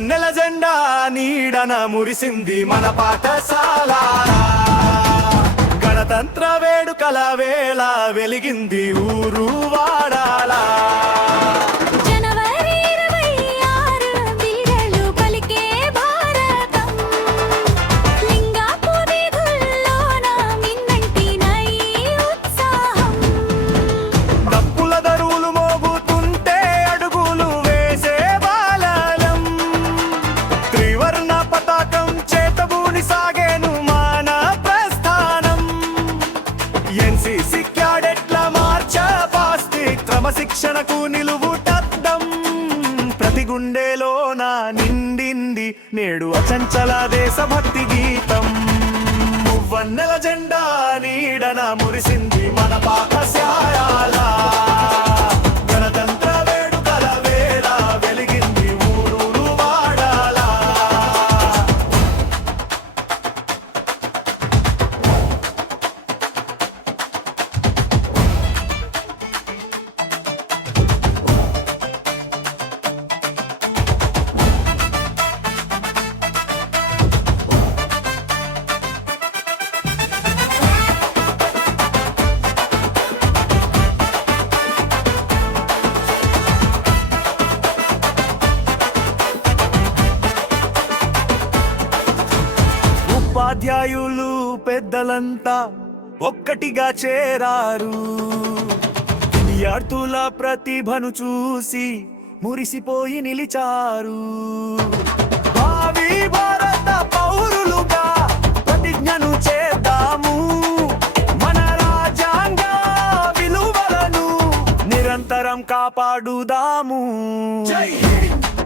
మువ్వన్నెల జెండా నీడన మురిసింది మన పాఠశాల. గణతంత్ర వేడుకల వేళ వెలిగింది ఊరు వాడాలా. ఎన్సీసీ క్యాడెట్ల మార్చ పాస్తి క్రమశిక్షణకు నిలువుటద్దం. ప్రతి గుండెలోన నిండింది నేడు అచంచల దేశభక్తి గీతం. మువ్వన్నెల జెండా నీడన మురిసింది మన పాఠశాల. గణతంత్ర వేడుకల వేళ వెలిగింది ఊరూరు వాడాలా. ఉపాధ్యాయులు పెద్దలంతా ఒక్కటిగా చేరారు. విద్యార్థుల ప్రతిభను చూసి మురిసిపోయి నిలిచారు. భావి భారత పౌరులుగా ప్రతిజ్ఞను చేద్దాము. మన రాజ్యాంగ విలువలను నిరంతరం కాపాడుదాము. జై హింద్.